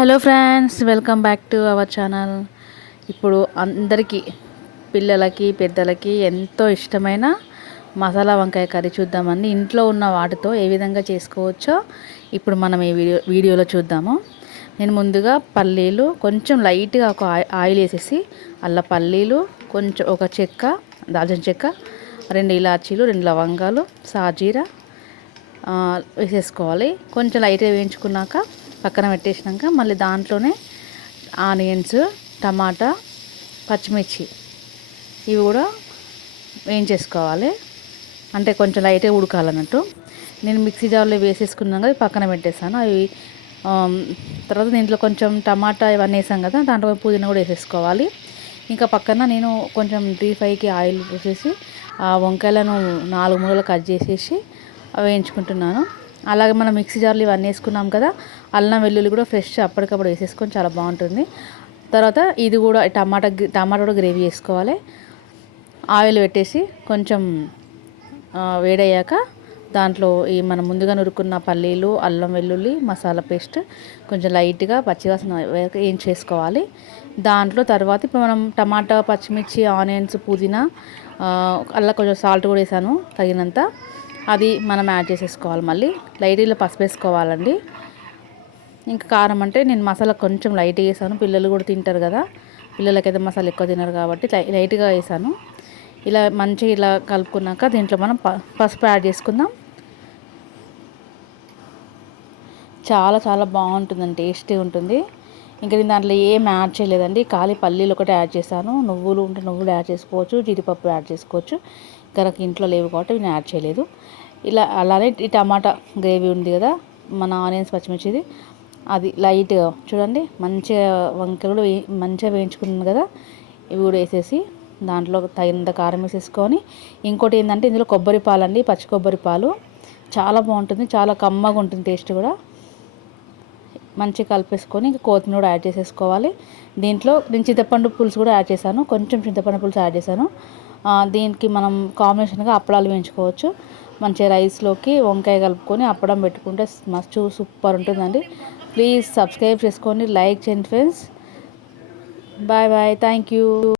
Hello friends welcome back to our channel ఇప్పుడు అందరికీ పిల్లలకి పెద్దలకి ఎంతో ఇష్టమైన మసాలా వంకాయ కర్రీ చూద్దామండి. ఇంట్లో ఉన్న వాటితో ఏ విధంగా చేసుకోవచ్చో ఇప్పుడు మనం ఈ వీడియో వీడియోలో చూద్దాము. నేను ముందుగా పల్లీలు కొంచెం లైట్గా ఒక ఆయిల్ వేసేసి అల్ల పల్లీలు కొంచెం ఒక చెక్క దాల్చిన చెక్క రెండు ఇలాచీలు రెండు లవంగాలు సాజీర వేసేసుకోవాలి. కొంచెం లైట్గా వేయించుకున్నాక పక్కన పెట్టేసినాక మళ్ళీ దాంట్లోనే ఆనియన్స్ టమాటా పచ్చిమిర్చి. ఇవి కూడా వేయించేసుకోవాలి అంటే కొంచెం లైట్గా ఉడకాలన్నట్టు. నేను మిక్సీ జార్లో వేసేసుకున్నాక పక్కన పెట్టేస్తాను. అవి తర్వాత దీంట్లో కొంచెం టమాటా ఇవన్నీ వేసాం కదా దాంట్లో పుదీనా కూడా వేసేసుకోవాలి. ఇంకా పక్కన నేను కొంచెం డీ ఫ్రైకి ఆయిల్ వేసేసి ఆ వంకాయలను నాలుగు మూలలు కట్ చేసేసి వేయించుకుంటున్నాను. అలాగే మనం మిక్సీ జార్లు ఇవన్నీ వేసుకున్నాం కదా అల్లం వెల్లుల్లి కూడా ఫ్రెష్ అప్పటికప్పుడు వేసేసుకొని చాలా బాగుంటుంది. తర్వాత ఇది కూడా టమాటా టమాటా కూడా గ్రేవీ వేసుకోవాలి. ఆయిల్ పెట్టేసి కొంచెం వేడయ్యాక దాంట్లో ఈ మనం ముందుగా నురుకున్న పల్లీలు అల్లం వెల్లుల్లి మసాలా పేస్ట్ కొంచెం లైట్గా పచ్చివాసన ఏం చేసుకోవాలి. దాంట్లో తర్వాత ఇప్పుడు మనం టమాటా పచ్చిమిర్చి ఆనియన్స్ పుదీనా అలా కొంచెం సాల్ట్ కూడా వేసాను తగినంత. అది మనం యాడ్ చేసేసుకోవాలి మళ్ళీ. లైట్గా పసుపు వేసుకోవాలండి. ఇంకా కారం అంటే నేను మసాలా కొంచెం లైట్గా వేసాను. పిల్లలు కూడా తింటారు కదా. పిల్లలకైతే మసాలా ఎక్కువ తినరు కాబట్టి లైట్గా వేసాను. ఇలా మంచిగా ఇలా కలుపుకున్నాక దీంట్లో మనం పసుపు యాడ్ చేసుకుందాం. చాలా చాలా బాగుంటుందండి. టేస్టీ ఉంటుంది. ఇంకా నేను దాంట్లో ఏం యాడ్ చేయలేదండి. ఖాళీ పల్లీలు ఒకటి యాడ్ చేశాను. నువ్వులు ఉంటే నువ్వులు యాడ్ చేసుకోవచ్చు. జీడిపప్పు యాడ్ చేసుకోవచ్చు. ఇంకా నాకు ఇంట్లో లేవు కాబట్టి నేను యాడ్ చేయలేదు. ఇలా అలానే ఈ టమాటా గ్రేవీ ఉంది కదా మన ఆనియన్స్ పచ్చిమిర్చిది. అది లైట్గా చూడండి మంచిగా వంకలు కూడా మంచిగా వేయించుకున్నాను కదా. ఇవి కూడా వేసేసి దాంట్లో తగినంత కారం వేసేసుకొని ఇంకోటి ఏంటంటే ఇందులో కొబ్బరి పాలు అండి పచ్చి కొబ్బరి పాలు. చాలా బాగుంటుంది చాలా కమ్మగా ఉంటుంది టేస్ట్ కూడా. మంచిగా కలిపేసుకొని ఇంకా కొత్తిమీర కూడా యాడ్ చేసేసుకోవాలి. దీంట్లో నేను చింతపండు పులుసు కూడా యాడ్ చేశాను కొంచెం చింతపండు పులుసు యాడ్ చేశాను. దీనికి మనం కాంబినేషన్గా అప్పడాలు వేయించుకోవచ్చు. మంచిగా రైస్లోకి వంకాయ కలుపుకొని అప్పడం పెట్టుకుంటే మస్తు సూపర్ ఉంటుందండి. ప్లీజ్ సబ్స్క్రైబ్ చేసుకోండి లైక్ చేయండి friends. Bye bye thank you.